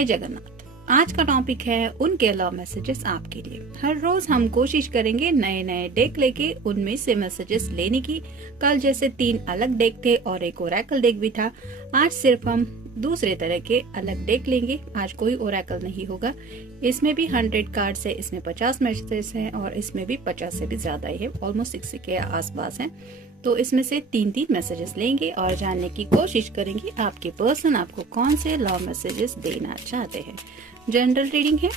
जय जगन्नाथ। आज का टॉपिक है उनके लव मैसेजेस आपके लिए। हर रोज हम कोशिश करेंगे नए नए डेक लेके उनमें से मैसेजेस लेने की। कल जैसे 3 अलग डेक थे और एक ओरेकल डेक भी था। आज सिर्फ हम दूसरे तरह के अलग डेक लेंगे। आज कोई ओरेकल नहीं होगा। इसमें भी 100 कार्ड्स है, इसमें 50 मैसेजेस हैं और इसमें भी 50 से भी ज्यादा ही है, ऑलमोस्ट 60 के आसपास है। तो इसमें से 3 मैसेजेस लेंगे और जानने की कोशिश करेंगे आपके पर्सन आपको कौन से लव मैसेजेस देना चाहते हैं। जनरल रीडिंग है,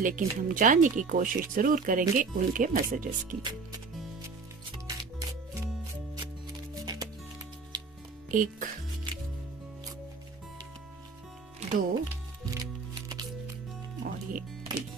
लेकिन हम जानने की कोशिश जरूर करेंगे उनके मैसेजेस की। 1, 2 और ये 3।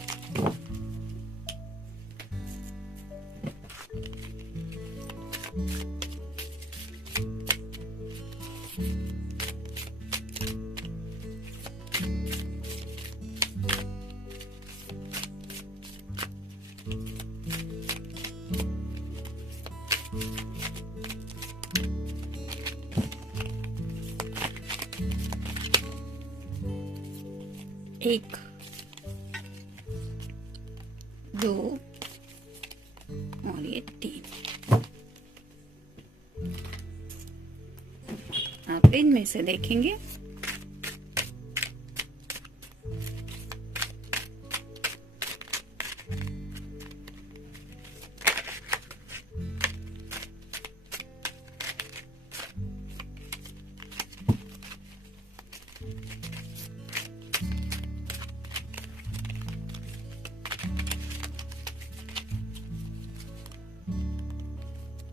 एक, 2 और ये 3। आप इनमें से देखेंगे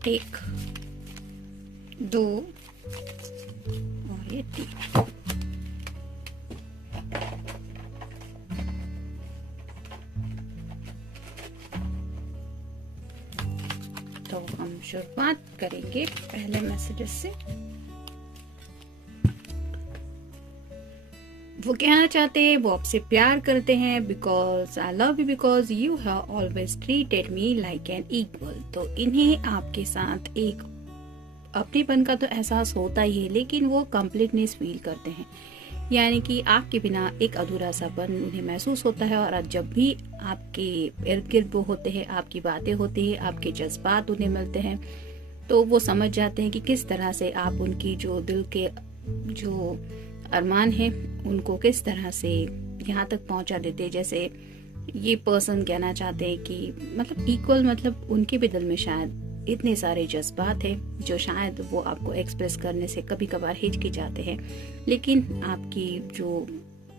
एक, 2 और ये 3। तो हम शुरुआत करेंगे पहले मैसेजेस से। वो कहना चाहते हैं वो आपसे प्यार करते हैं because I love you because you have always treated me like an equal. तो इन्हें आपके साथ एक अपनेपन का तो एहसास होता ही है, लेकिन वो कंप्लीटनेस फील करते हैं, यानी कि आपके बिना एक अधूरा सापन उन्हें महसूस होता है। और जब भी आपके इर्द गिर्द वो होते हैं, आपकी बातें होती है, आपके जज्बात उन्हें मिलते हैं, तो वो समझ जाते हैं कि किस तरह से आप उनकी जो दिल के जो अरमान है उनको किस तरह से यहाँ तक पहुंचा देते हैं। जैसे ये पर्सन कहना चाहते हैं कि मतलब इक्वल, मतलब उनके भी दिल में शायद इतने सारे जज्बात हैं जो शायद वो आपको एक्सप्रेस करने से कभी कभार हिचकिचाते हैं, लेकिन आपकी जो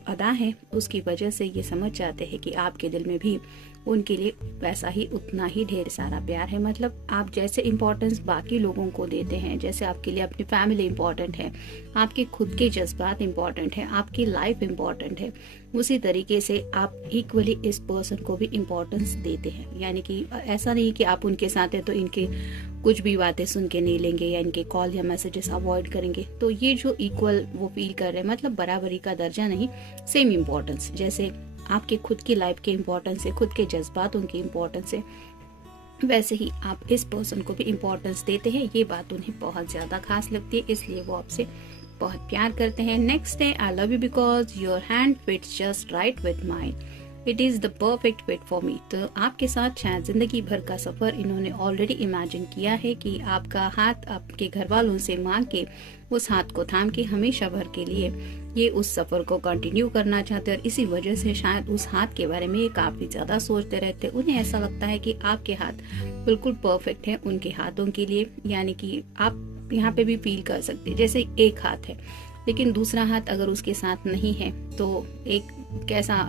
अदा है उसकी वजह से ये समझ जाते हैं कि आपके दिल में भी उनके लिए वैसा ही उतना ही ढेर सारा प्यार है। मतलब आप जैसे इम्पोर्टेंस बाकी लोगों को देते हैं, जैसे आपके लिए अपनी फैमिली इम्पोर्टेंट है, आपके खुद के जज्बात इम्पोर्टेंट है, आपकी लाइफ इम्पोर्टेंट है, उसी तरीके से आप इक्वली इस पर्सन को भी इम्पोर्टेंस देते हैं। यानी कि ऐसा नहीं कि आप उनके साथ हैं तो इनके कुछ भी बातें सुन के नहीं लेंगे या इनके कॉल या मैसेजेस अवॉइड करेंगे। तो ये जो इक्वल वो फील कर रहे हैं, मतलब बराबरी का दर्जा नहीं, सेम इम्पोर्टेंस। जैसे आपके खुद की लाइफ के इम्पोर्टेंस है, खुद के जज्बातों की इम्पोर्टेंस है, वैसे ही आप इस पर्सन को भी इम्पोर्टेंस देते हैं। ये बात उन्हें बहुत ज्यादा खास लगती है, इसलिए वो आपसे बहुत प्यार करते हैं। नेक्स्ट है I love you because your hand fits just right with mine, it is the perfect fit for me. तो आपके साथ शायद जिंदगी भर का सफर इन्होंने ऑलरेडी इमेजिन किया है कि आपका हाथ आपके घर वालों से मांग के उस हाथ को थाम के हमेशा भर के लिए ये उस सफर को कंटिन्यू करना चाहते हैं। और इसी वजह से शायद उस हाथ के बारे में ये काफी ज्यादा सोचते रहते हैं। उन्हें ऐसा लगता है कि आपके हाथ बिल्कुल परफेक्ट है उनके हाथों के लिए। यानी कि आप यहाँ पे भी फील कर सकते हैं जैसे एक हाथ है लेकिन दूसरा हाथ अगर उसके साथ नहीं है तो एक कैसा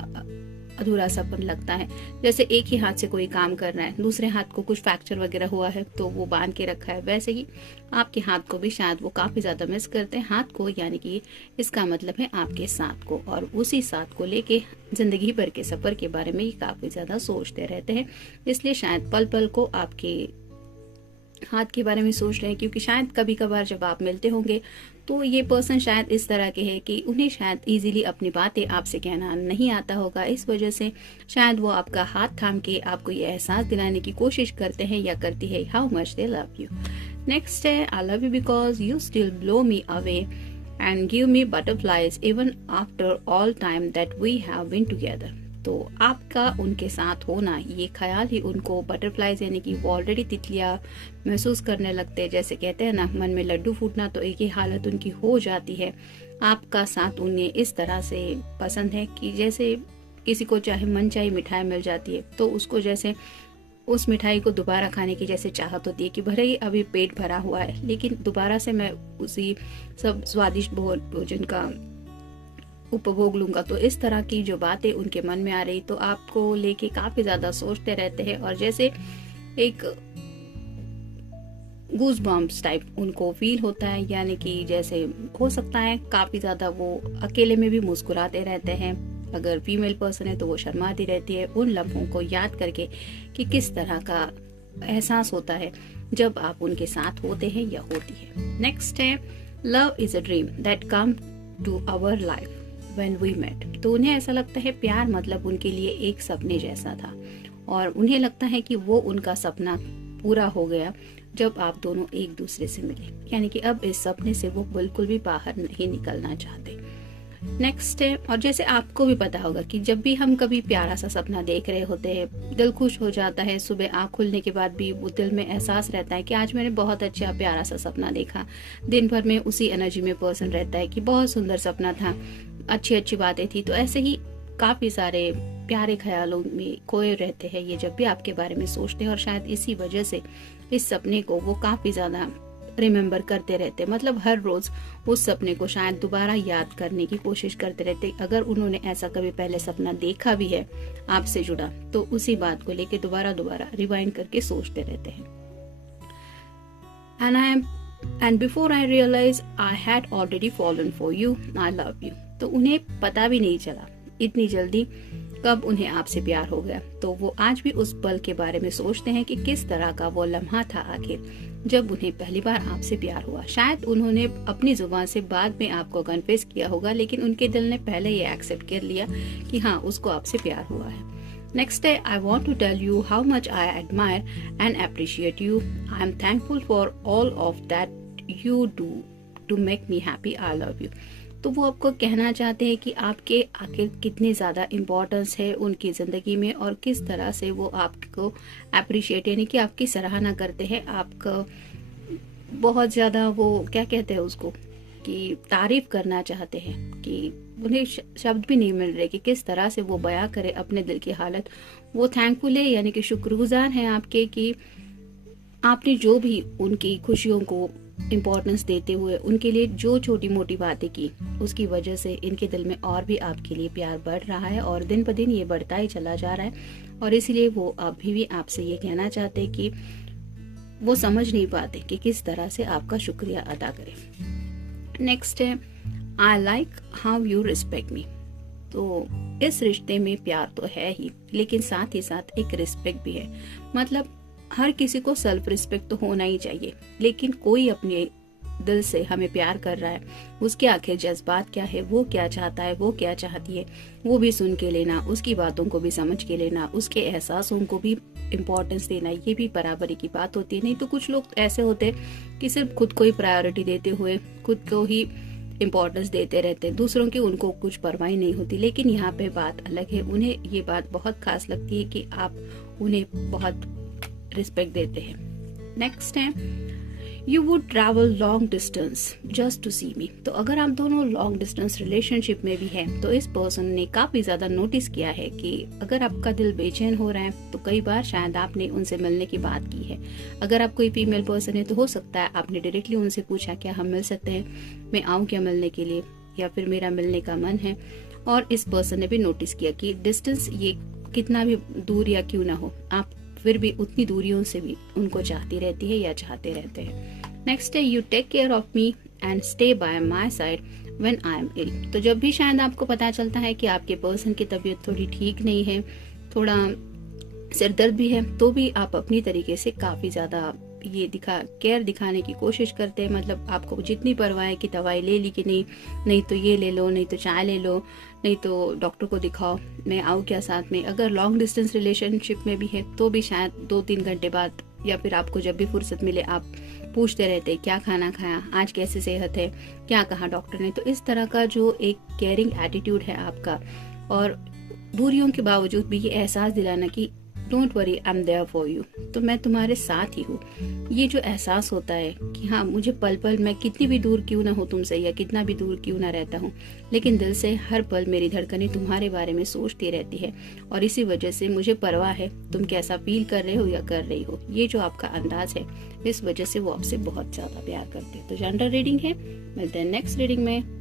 अधूरा सापन लगता है। जैसे एक ही हाथ से कोई काम कर रहा है, दूसरे हाथ को कुछ फ्रैक्चर वगैरह हुआ है तो वो बांध के रखा है, वैसे ही आपके हाथ को भी शायद वो काफी ज्यादा मिस करते हैं हाथ को। यानी कि इसका मतलब है आपके साथ को, और उसी साथ को लेके जिंदगी भर के सफर के बारे में ये काफी ज्यादा सोचते रहते हैं। इसलिए शायद पल पल को आपके हाथ के बारे में सोच रहे हैं, क्योंकि शायद कभी कभार जब आप मिलते होंगे तो ये पर्सन शायद इस तरह के है कि उन्हें शायद इजीली अपनी बातें आपसे कहना नहीं आता होगा। इस वजह से शायद वो आपका हाथ थाम के आपको ये एहसास दिलाने की कोशिश करते हैं या करती है how much they love you. Next है I love you because you still blow me away and give me butterflies even after all time that we have been together। तो आपका उनके साथ होना, ये ख्याल ही उनको बटरफ्लाइज यानी कि वो ऑलरेडी तितलियां महसूस करने लगते हैं। जैसे कहते हैं ना, मन में लड्डू फूटना, तो एक ही हालत उनकी हो जाती है। आपका साथ उन्हें इस तरह से पसंद है कि जैसे किसी को चाहे मन चाहे मिठाई मिल जाती है, तो उसको जैसे उस मिठाई को दोबारा खाने की जैसे चाहत होती है कि भले ही अभी पेट भरा हुआ है, लेकिन दोबारा से मैं उसी सब स्वादिष्ट भोजन का उपभोग लूंगा। तो इस तरह की जो बातें उनके मन में आ रही, तो आपको लेके काफी ज्यादा सोचते रहते हैं और जैसे एक गूज बम्प्स टाइप उनको फील होता है, यानी कि जैसे हो सकता है काफी ज्यादा वो अकेले में भी मुस्कुराते रहते हैं। अगर फीमेल पर्सन है तो वो शर्माती रहती है उन लम्हों को याद करके कि किस तरह का एहसास होता है जब आप उनके साथ होते हैं या होती है। नेक्स्ट है, love is a dream that come to our life when we met. तो उन्हें ऐसा लगता है प्यार मतलब उनके लिए एक सपने जैसा था और उन्हें लगता है कि वो उनका सपना पूरा हो गया जब आप दोनों एक दूसरे से मिले, यानी कि अब इस सपने से वो बिल्कुल भी बाहर नहीं निकलना चाहते। नेक्स्ट है, और जैसे आपको भी पता होगा कि जब भी हम कभी प्यारा सा सपना देख रहे होते हैं, दिल खुश हो जाता है। सुबह आँख खुलने के बाद भी वो दिल में एहसास रहता है कि आज मैंने बहुत अच्छा प्यारा सा सपना देखा। दिन भर में उसी एनर्जी में पर्सन रहता है कि बहुत सुंदर सपना था, अच्छी अच्छी बातें थी। तो ऐसे ही काफी सारे प्यारे ख्यालों में खोए रहते हैं ये जब भी आपके बारे में सोचते हैं, और शायद इसी वजह से इस सपने को वो काफी ज्यादा रिमेम्बर करते रहते, मतलब हर रोज उस सपने को शायद दोबारा याद करने की कोशिश करते रहते। अगर उन्होंने ऐसा कभी पहले सपना देखा भी है आपसे जुड़ा, तो उसी बात को लेके दोबारा रिवाइंड करके सोचते रहते हैं। And before I realize I had already fallen for you, I love you. तो उन्हें पता भी नहीं चला इतनी जल्दी कब उन्हें आपसे प्यार हो गया। तो वो आज भी उस पल के बारे में सोचते हैं कि किस तरह का वो लम्हा था आखिर जब उन्हें पहली बार आपसे प्यार हुआ। शायद उन्होंने अपनी जुबान से बाद में आपको कन्फेस किया होगा, लेकिन उनके दिल ने पहले ये एक्सेप्ट कर लिया कि हाँ, उसको आपसे प्यार हुआ है। नेक्स्ट है, I want to tell you how much I admire and appreciate you. I am thankful for all of that you do to make me happy, I love you. तो वो आपको कहना चाहते हैं कि आपके आखिर कितनी ज़्यादा इम्पोर्टेंस है उनकी ज़िंदगी में, और किस तरह से वो आपको अप्रिशिएट यानी कि आपकी सराहना करते हैं। आपका बहुत ज़्यादा वो क्या कहते हैं उसको कि तारीफ करना चाहते हैं, कि उन्हें शब्द भी नहीं मिल रहे कि किस तरह से वो बयां करे अपने दिल की हालत। वो थैंकफुल है यानी कि शुक्रगुजार हैं आपके कि आपने जो भी उनकी खुशियों को इम्पोर्टेंस देते हुए उनके लिए जो छोटी मोटी बातें की, उसकी वजह से इनके दिल में और भी आपके लिए प्यार बढ़ रहा है और दिन ब दिन ये बढ़ता ही चला जा रहा है। और इसलिए वो अभी भी आपसे ये कहना चाहते हैं कि वो समझ नहीं पाते कि किस तरह से आपका शुक्रिया अदा करें। नेक्स्ट है, I like how you respect मी। तो इस रिश्ते में प्यार तो है ही, लेकिन साथ ही साथ एक रिस्पेक्ट भी है। मतलब हर किसी को सेल्फ रिस्पेक्ट तो होना ही चाहिए, लेकिन कोई अपने दिल से हमें प्यार कर रहा है, उसके आखिर जज्बात क्या है, वो क्या चाहता है, वो क्या चाहती है, वो भी सुन के लेना, उसकी बातों को भी समझ के लेना, उसके एहसासों को भी इम्पोर्टेंस देना, ये भी बराबरी की बात होती है। नहीं तो कुछ लोग ऐसे होते हैं कि सिर्फ खुद को ही प्रायोरिटी देते हुए खुद को ही इम्पोर्टेंस देते रहते, दूसरों की उनको कुछ परवाह नहीं होती। लेकिन यहाँ पे बात अलग है, उन्हें ये बात बहुत खास लगती है कि आप उन्हें बहुत रिस्पेक्ट देते हैं। नेक्स्ट है, you would travel long distance just to see me. तो अगर आप दोनों लॉन्ग डिस्टेंस रिलेशनशिप में भी हैं, तो इस पर्सन ने काफी ज्यादा नोटिस किया है कि अगर आपका दिल बेचैन हो रहा है तो कई बार शायद आपने उनसे मिलने की बात की है। अगर आप कोई फीमेल पर्सन है तो हो सकता है आपने डायरेक्टली उनसे पूछा क्या हम मिल सकते हैं, मैं आऊँ क्या मिलने के लिए, या फिर मेरा मिलने का मन है। और इस पर्सन ने भी नोटिस किया कि डिस्टेंस ये कितना भी दूर या क्यों ना हो, आप फिर भी उतनी दूरियों से भी उनको चाहती रहती है या चाहते रहते हैं। नेक्स्ट है, you take care of me and stay by my side when I am ill. तो जब भी शायद आपको पता चलता है कि आपके पर्सन की तबीयत थोड़ी ठीक नहीं है, थोड़ा सिरदर्द भी है, तो भी आप अपनी तरीके से काफी ज्यादा ये केयर दिखाने की कोशिश करते हैं। मतलब आपको जितनी परवाह है कि दवाई ले ली कि नहीं तो ये ले लो, नहीं तो चाय ले लो, नहीं तो डॉक्टर को दिखाओ, मैं आऊँ क्या साथ में। अगर लॉन्ग डिस्टेंस रिलेशनशिप में भी है तो भी शायद 2-3 घंटे बाद या फिर आपको जब भी फुर्सत मिले आप पूछते रहते हैं क्या खाना खाया, आज कैसे सेहत है, क्या कहा डॉक्टर ने। तो इस तरह का जो एक केयरिंग एटीट्यूड है आपका, और दूरियों के बावजूद भी ये एहसास दिलाना कि don't worry, I am there for you, तो मैं तुम्हारे साथ ही हूँ। ये जो एहसास होता है कि हाँ, मुझे पल पल, मैं कितनी भी दूर क्यों ना हो तुमसे, या कितना भी दूर क्यों ना रहता हूँ, लेकिन दिल से हर पल मेरी धड़कनें तुम्हारे बारे में सोचती रहती है, और इसी वजह से मुझे परवाह है तुम कैसा फील कर रहे हो या कर रही हो। ये जो आपका अंदाज है, इस वजह से वो आपसे बहुत ज्यादा प्यार करते हैं। तो जनरल रीडिंग है, मिलते हैं नेक्स्ट रीडिंग में।